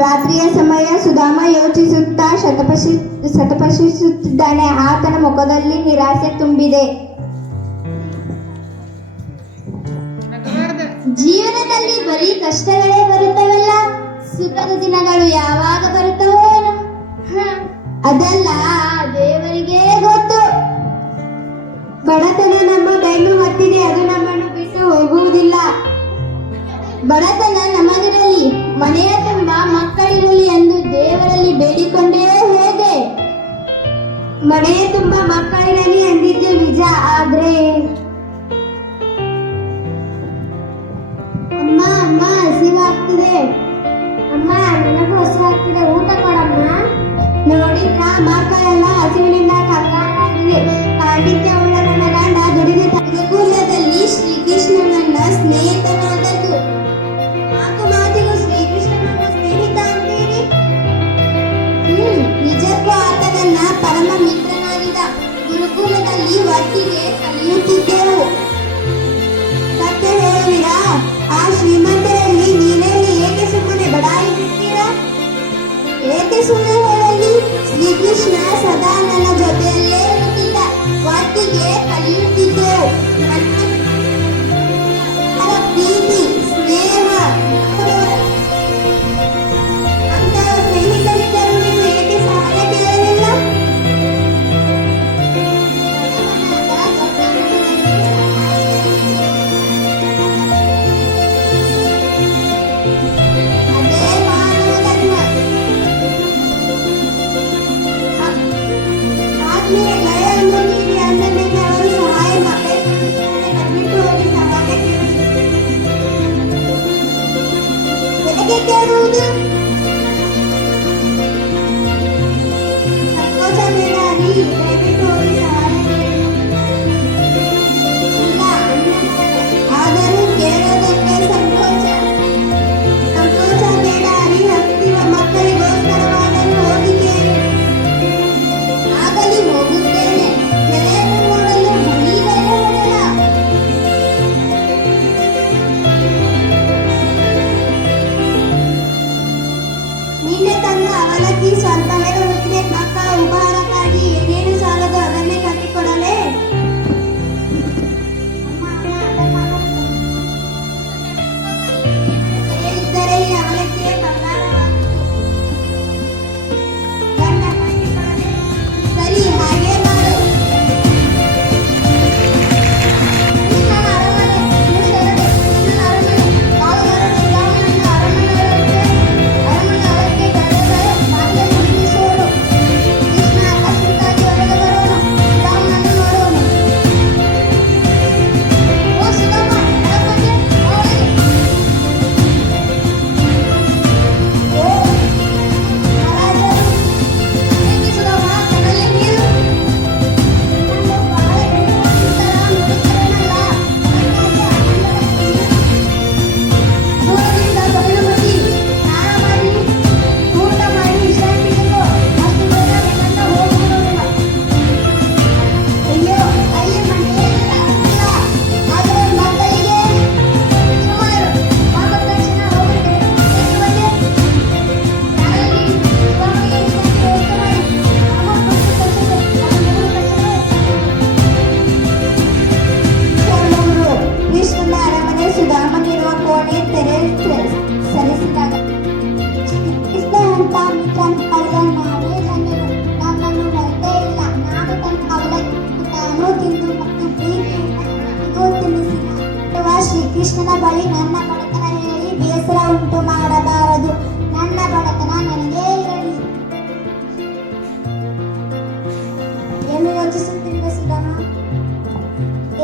ರಾತ್ರಿಯ ಸಮಯ. ಸುಧಾಮ ಯೋಚಿಸುತ್ತಾ ಶತಪಥಿಸುತ್ತಿದ್ದಾನೆ. ಆತನ ಮುಖದಲ್ಲಿ ನಿರಾಸೆ ತುಂಬಿದೆ. ಜೀವನದಲ್ಲಿ ಬರೀ ಕಷ್ಟಗಳೇ ಬರುತ್ತವಲ್ಲ, ಸುಖದ ದಿನಗಳು ಯಾವಾಗ ಬರುತ್ತವೋ ಅದೆಲ್ಲ ದೇವರಿಗೆ ಗೊತ್ತು. ಬಡತನ ನಮ್ಮ ಬೆನ್ನು ಹತ್ತಿದೆ, ಅದು ನಮ್ಮನ್ನು ಬಿಟ್ಟು ಹೋಗುವುದಿಲ್ಲ. ಬಡತನ ನಮ್ಮದಿರಲಿ, ಮನೆಯ ತುಂಬ ಮಕ್ಕಳಿರಲಿ ಎಂದು ದೇವರಲ್ಲಿ ಬೇಡಿಕೊಂಡೆಯೋ ಹೇಗೆ? ಮನೆಯ ತುಂಬ ಮಕ್ಕಳಿರಲಿ ಎಂದಿದ್ದು ನಿಜ, ಆದ್ರೆ ಅಮ್ಮ ಅಮ್ಮ ಹಸಿವಾಗ್ತಿದೆ, ಅಮ್ಮ ನನಗೂ ಹಸಿವಾಗ್ತಿದೆ, ಊಟ ಕೊಡಮ್ಮ. ನೋಡಿದ್ರ ಮಕ್ಕಳೆಲ್ಲ ಹಸಿವಿನಿಂದ ಕಂಗಾಲಾಗಿದೆ. ಪಾಂಡಿತ್ಯ ಉಳ್ಳ ನನ್ನ ಗಂಡ ದುಡಿದ ಗುರುಕುಲದಲ್ಲಿ ಶ್ರೀಕೃಷ್ಣನನ್ನ ಸ್ನೇಹಿತನಾದದ್ದು. ನಾಲ್ಕು ಮಾತಿಗೂ ಶ್ರೀಕೃಷ್ಣನನ್ನ ಸ್ನೇಹಿತ ಅಂತೀರಿ? ನಿಜಕ್ಕೂ ಆತ ನನ್ನ ಪರಮ ಮಿತ್ರನಾಗಿದ್ದ. ಗುರುಕುಲದಲ್ಲಿ ಒಟ್ಟಿಗೆ ಕಲಿಯುತ್ತಿದ್ದೆವು. ಸತ್ಯ ಹೇಳುವಿರಾ? ಆ ಶ್ರೀಮಂತರಲ್ಲಿ ನೀವೆಲ್ಲಿ ಏಕೆ ಸುಮ್ಮನೆ ಬಡಾಯಿ ಬಿಡ್ತೀರಾ? ಏಕೆ ಸುಮ್ಮನೆ ಹೇಳಲಿ? ಶ್ರೀಕೃಷ್ಣ ಸದಾ ನನ್ನ ಜೊತೆಯಲ್ಲೇ ಇರುತ್ತಿದ್ದ. ಒಟ್ಟಿಗೆ ಕಲಿಯುತ್ತಿದ್ದೆವು. ನನ್ನ ಪ್ರೀತಿ ಸ್ನೇಹ ಅಂತ ಸ್ನೇಹಿತರಿದ್ದರು ನೀವು ಏಕೆ ಸಹಾಯ ಕೇಳಲಿಲ್ಲ? ಅದೇ ಮಾನವ ಧರ್ಮ. ಆದ್ಮೇಲೆ ಗಯ ಅಂದು ನೀಡಿ ಅಂದ ಮೇಲೆ ಅವರು ಸಹಾಯ ಬಿಟ್ಟು ಹೋಗಿ ಸಹಾಯ ಹೇಗೆ ಕೇಳುವುದು? ಸಂಕೋಚ ಬೇಡ ರೀ, ದಯವಿಟ್ಟು ಹೋಗಿ ಸಹಾಯ ಇಲ್ಲ ಆದರೂ ಕೇಳೋದಕ್ಕೆ ಸಂಕೋಚ ಬೇಡ ರೀ. ಹತ್ತಿರ ಮಕ್ಕಳಿಗೋಸ್ಕರವಾದರೂ ಹೋಗಿ ಕೇಳಿ. ಆಗಲಿ, ಹೋಗುತ್ತೇನೆ. ಗೆಳೆಯನ್ನು ನೋಡಲು ಬರೀಗರೆ ಹೋಗಲ್ಲ. ನಿನ್ನೆ ತಂದ ಅವಲಕ್ಕಿ ಸ್ವಲ್ಪವೇ ಉಳಿದಿದೆ. ಅಕ್ಕ ಉಪಹಾರಕ್ಕಾಗಿ ಏನೇನು ಸಾಲದು ಅದನ್ನೇ ಕಟ್ಟಿಕೊಡಲೇ? ಹೇಳಿದ್ದರೆ ಈ ಅವಲಕ್ಕಿಯ ಬಂಗಾರವಾಯಿತು. ಗಂಡ ಕಟ್ಟಿಕೊಡಲೇ? ಸರಿ, ಹಾಗೆ ಮಾಡು. ಕೃಷ್ಣನ ಅರಮನೆ, ಕೃಷ್ಣನ ಅರಮನೆ, ಬಾಲಗಾರರು ರಾಮನನ್ನ ಅರಮನೆ ಒಳಕ್ಕೆ ಕರೆದರೆ ಬಾಗಿಲನ್ನು ನಿಲ್ಲಿಸುವಳು. ಕೃಷ್ಣ ಅಕಸ್ಮಾತ್ತಾಗಿ ಹೊರಗೆ ಬರೋನು, ರಾಮನನ್ನು ನೋಡೋನು. ಓ ಸುಧಾಮ, ಒಳಗೆ ಒಳಗೆ. ಓ ಮಹಾರಾಜರು, ಏಕೆ ಸುಧಾಮ ಕಣ್ಣಲ್ಲಿ ನೀರು? ನಾನು ಬಹಳ ಬೆಂಗಳೂರಿನಿಂದ ನೋಡುತ್ತಿರಲಿಲ್ಲ. ದೂರದಿಂದ ತಮಿಳುಮತಿ. ಸ್ನಾನ ಮಾಡಿ ಊಟ ಮಾಡಿ ವಿಶ್ರಾಂತಿ ತಗೋ. ಅಷ್ಟು ಬೇಗ ನಿನ್ನನ್ನ ಹೋಗುವುದಿಲ್ಲ. ಅಯ್ಯೋ, ಅಲ್ಲಿ ಮನೆಯಲ್ಲಿ ಯಾರಿಲ್ಲ. ಆದರೆ ಮಕ್ಕಳಿಗೆ ಸುಮಾರು ಆದ ತಕ್ಷಣ ಹೋಗುತ್ತೆ. ಏಕೆ ಬಂದೆ? ಯಾರಲ್ಲಿ ಸುಧಾಮಗೆ ವಿಶ್ರಾಂತಿ ವ್ಯವಸ್ಥೆ ಮಾಡಿ. ಅಮ್ಮ ಕೊಟ್ಟು ಕಳಿಸಿದೆ. ಕೃಷ್ಣನ ಅರಮನೆ ಸುಧಾಮನಿರುವ ಕೋಣೆ ತೆರೆ ಸರಿಸಿದಾಗ ಕೃಷ್ಣ ಅಂತ ಮಿತ್ರನ ಕಳೆದ ನಾನೇ ಧನ್ಯರು. ನನ್ನನ್ನು ಮರೆತೇ ಇಲ್ಲ. ನಾನು ತನ್ನ ಅವಲಕ್ಕಿ ತಾನೂ ತಿಂದು ಮತ್ತು ಪ್ರೀತಿಯಿಂದ ನನಗೂ ತಿನ್ನಿಸಿದ. ಶ್ರೀಕೃಷ್ಣನ ಬಳಿ ನನ್ನ ಬಡತನ ಹೇಳಿ ಬೇಸರ ಉಂಟು ಮಾಡಬಾರದು. ನನ್ನ ಬಡತನ ನನಗೇ ಇರಲಿ. ಏನು ಯೋಚಿಸುತ್ತಿರುವ ಸುಧಾಮ?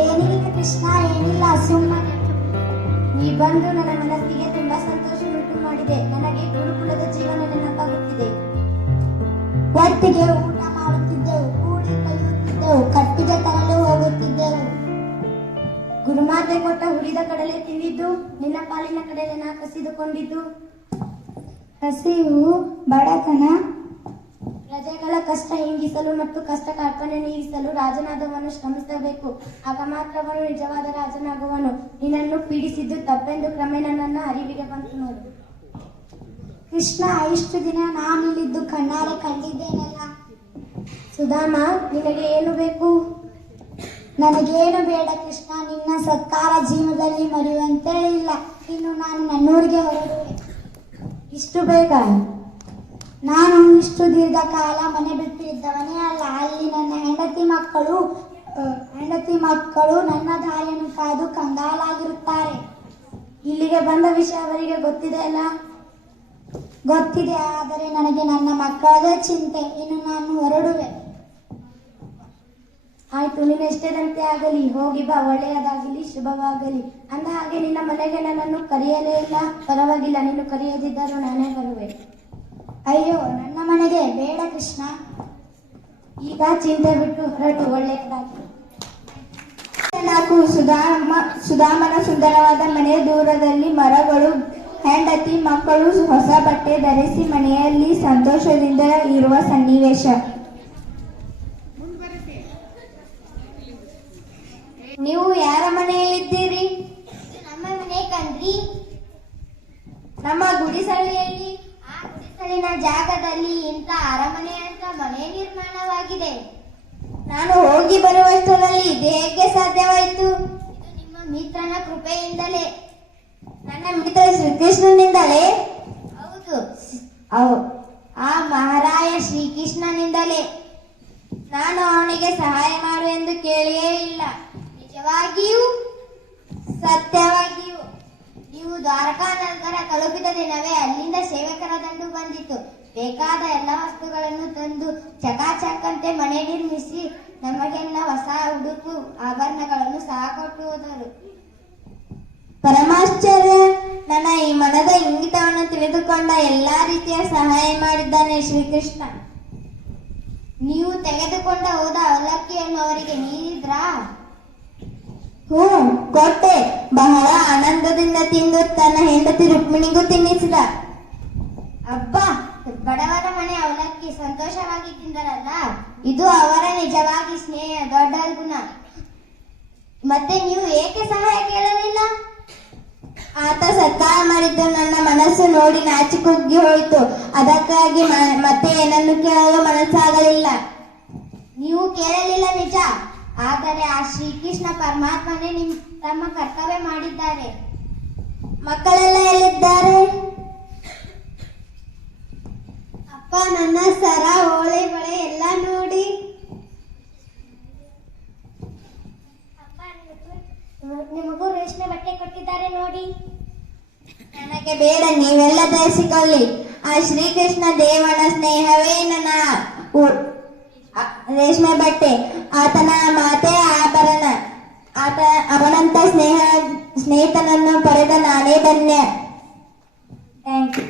ಏನಿಲ್ಲ ಕೃಷ್ಣ, ಏನಿಲ್ಲ, ಸುಮ್ಮನೆ. ನೀ ಬಂದು ನನ್ನ ಮನಸ್ಸಿಗೆ ತುಂಬಾ ಸಂತೋಷ ಉಂಟು ಮಾಡಿದೆ. ನನಗೆ ಗುರುಕುಲದ ಜೀವನ ನೆನಪಾಗುತ್ತಿದೆ. ಒಟ್ಟಿಗೆ ಊಟ ಮಾಡುತ್ತಿದ್ದೆವು, ಕೂಡಿ ಕಲಿಯುತ್ತಿದ್ದೆವು, ಕಟ್ಟಿಗೆ ತರಲು ಹೋಗುತ್ತಿದ್ದೆವು. ಗುರುಮಾತೆ ಕೊಟ್ಟ ಹುರಿದ ಕಡಲೆ ತಿಂದಿದ್ದು, ನಿನ್ನ ಪಾಲಿನ ಕಡಲೆನ ಕಸಿದುಕೊಂಡಿದ್ದು. ಹಸಿವು, ಬಡತನ, ಪ್ರಜೆಗಳ ಕಷ್ಟ ಹಿಂಗಿಸಲು ಮತ್ತು ಕಷ್ಟ ಕಲ್ಪನೆ ನೀಗಿಸಲು ರಾಜನಾದವನು ಶ್ರಮಿಸಬೇಕು. ಆಗ ಮಾತ್ರ ಅವನು ನಿಜವಾದ ರಾಜನಾಗುವನು. ನಿನ್ನನ್ನು ಪೀಡಿಸಿದ್ದು ತಪ್ಪೆಂದು ಕ್ರಮೇಣ ನನ್ನ ಅರಿವಿಗೆ ಬಂತು ನೋಡು. ಕೃಷ್ಣ, ಇಷ್ಟು ದಿನ ನಾನಿಲ್ಲಿದ್ದು ಕಣ್ಣಾರೆ ಕಂಡಿದ್ದೇನಲ್ಲ. ಸುಧಾಮ, ನಿನಗೆ ಏನು ಬೇಕು? ನನಗೇನು ಬೇಡ ಕೃಷ್ಣ, ನಿನ್ನ ಸತ್ಕಾರ ಜೀವನದಲ್ಲಿ ಮರೆಯುವಂತೆ ಇಲ್ಲ. ಇನ್ನು ನಾನು ನನ್ನೂರಿಗೆ ಹೊರಡುವೆ. ಇಷ್ಟು ಬೇಗ? ನಾನು ಇಷ್ಟು ದೀರ್ಘಕಾಲ ಮನೆ ಬಿಟ್ಟು ಇದ್ದವನೇ ಅಲ್ಲ. ಅಲ್ಲಿ ನನ್ನ ಹೆಂಡತಿ ಮಕ್ಕಳು ನನ್ನ ದಾರಿಯನ್ನು ಕಾದು ಕಂಗಾಲಾಗಿರುತ್ತಾರೆ. ಇಲ್ಲಿಗೆ ಬಂದ ವಿಷಯ ಅವರಿಗೆ ಗೊತ್ತಿದೆ ಅಲ್ಲ? ಗೊತ್ತಿದೆ, ಆದರೆ ನನಗೆ ನನ್ನ ಮಕ್ಕಳದೇ ಚಿಂತೆ. ಇನ್ನು ನಾನು ಹೊರಡುವೆ. ಆಯ್ತು, ನೀನು ಎಷ್ಟೇದಂತೆ ಆಗಲಿ, ಹೋಗಿ ಬಾ. ಒಳ್ಳೆಯದಾಗಲಿ, ಶುಭವಾಗಲಿ. ಅಂದ ಹಾಗೆ ನಿನ್ನ ಮನೆಗೆ ನನ್ನನ್ನು ಕರೆಯಲೇ ಇಲ್ಲ. ಪರವಾಗಿಲ್ಲ, ನೀನು ಕರೆಯದಿದ್ದರೂ ನಾನೇ ಬರುವೆ. ಅಯ್ಯೋ, ನನ್ನ ಮನೆಗೆ ಬೇಡ ಕೃಷ್ಣ. ಈಗ ಚಿಂತೆ ಬಿಟ್ಟು ಹೊರಟು, ಒಳ್ಳೆಯದಾಗಿ. ನಾಲ್ಕು ಸುಧಾಮನ ಸುಂದರವಾದ ಮನೆ. ದೂರದಲ್ಲಿ ಮರಗಳು, ಹೆಂಡತಿ ಮಕ್ಕಳು ಹೊಸ ಬಟ್ಟೆ ಧರಿಸಿ ಮನೆಯಲ್ಲಿ ಸಂತೋಷದಿಂದ ಇರುವ ಸನ್ನಿವೇಶ. ನೀವು ಯಾರ ಮನೆಯಲ್ಲಿದ್ದೀರಿ? ನಮ್ಮ ಮನೆ ಕಣ್ರಿ. ನಮ್ಮ ಗುಡಿಸಲಿಯಲ್ಲಿ? ಆ ಗುಡಿಸಲಿನ ಜಾಗದಲ್ಲಿ ಇಂಥ ಅರಮನೆ ಅಂತ ಮನೆ ನಿರ್ಮಾಣವಾಗಿದೆ. ನಾನು ಹೋಗಿ ಬರುವಷ್ಟರಲ್ಲಿ ಇದು ಹೇಗೆ ಸಾಧ್ಯವಾಯಿತು? ಇದು ನಿಮ್ಮ ಮಿತ್ರನ ಕೃಪೆಯಿಂದಲೇ. ನನ್ನ ಮಿತ್ರ ಶ್ರೀಕೃಷ್ಣನಿಂದಲೇ? ಹೌದು, ಆ ಮಹಾರಾಯ ಶ್ರೀಕೃಷ್ಣನಿಂದಲೇ. ನಾನು ಅವನಿಗೆ ಸಹಾಯ ಮಾಡು ಎಂದು ಕೇಳಿಯೇ ಇಲ್ಲ. ನಿಜವಾಗಿಯೂ ಸತ್ಯವಾಗಿಯೂ? ನೀವು ದ್ವಾರಕಾ ನಗರ ತಲುಪಿದ ದಿನವೇ ಅಲ್ಲಿಂದ ಸೇವಕರ ದಂಡು ಬಂದಿತ್ತು. ಬೇಕಾದ ಎಲ್ಲ ವಸ್ತುಗಳನ್ನು ತಂದು ಚಕಾಚಕಂತೆ ಮನೆ ನಿರ್ಮಿಸಿ ನಮಗೆಲ್ಲ ಹೊಸ ಉಡುಪು ಆಭರಣಗಳನ್ನು ಸಹ ಕೊಟ್ಟು ಹೋದರು. ಪರಮಾಶ್ಚರ್ಯ! ನನ್ನ ಈ ಮನದ ಇಂಗಿತವನ್ನು ತಿಳಿದುಕೊಂಡ ಎಲ್ಲಾ ರೀತಿಯ ಸಹಾಯ ಮಾಡಿದ್ದಾನೆ ಶ್ರೀಕೃಷ್ಣ. ನೀವು ತೆಗೆದುಕೊಂಡ ಹೋದ ಅವಲಕ್ಕಿಯನ್ನು ಅವರಿಗೆ ನೀಡಿದ್ರಾ? ಕೊಟ್ಟೆ. ಬಹಳ ಆನಂದದಿಂದ ತಿಂದು ತನ್ನ ಹೆಂಡತಿ ರುಕ್ಮಿಣಿಗೂ ತಿನ್ನಿಸಿದ. ಅಬ್ಬಾ, ಬಡವರ ಮನೆ ಅವಲಕ್ಕಿ ಸಂತೋಷವಾಗಿ ತಿಂದರಲ್ಲ. ಇದು ಅವರ ನಿಜವಾಗಿ ಸ್ನೇಹ, ದೊಡ್ಡ ಗುಣ. ಮತ್ತೆ ನೀವು ಏಕೆ ಸಹಾಯ ಕೇಳಲಿಲ್ಲ? ಆತ ಸತ್ಕಾರ ಮಾಡಿದ್ದು ನನ್ನ ಮನಸ್ಸು ನೋಡಿ ನಾಚಿಕುಗ್ಗಿ ಹೋಯಿತು. ಅದಕ್ಕಾಗಿ ಮತ್ತೆ ಏನನ್ನು ಕೇಳಲು ಮನಸ್ಸಾಗಲಿಲ್ಲ. ನೀವು ಕೇಳಲಿಲ್ಲ ನಿಜ, ಆದರೆ ಆ ಶ್ರೀಕೃಷ್ಣ ಪರಮಾತ್ಮನೇ ತಮ್ಮ ಕರ್ತವ್ಯ ಮಾಡಿದ್ದಾರೆ. ಮಕ್ಕಳೆಲ್ಲ ಎಲ್ಲಿದ್ದಾರೆ? ಅಪ್ಪ, ನನ್ನ ಸರ, ಓಳೆ, ಬಳೆ ಎಲ್ಲ ನೋಡಿ. ಅಪ್ಪ, ನಿಮಗೂ ರೇಷ್ಮೆ ಬಟ್ಟೆ ಕೊಟ್ಟಿದ್ದಾರೆ ನೋಡಿ. ನನಗೆ ಬೇಡ, ನೀವೆಲ್ಲ ಧರಿಸಿಕೊಳ್ಳಿ. ಆ ಶ್ರೀಕೃಷ್ಣ ದೇವನ ಸ್ನೇಹವೇ ನನ್ನ ರೇಷ್ಮೆ ಬಟ್ಟೆ. ಆತನ ಮಾತೆ ಆಭರಣ. ಅವನಂತ ಸ್ನೇಹಿತನನ್ನು ಪಡೆದ ನಾನೇ ಧನ್ಯ. Thank you.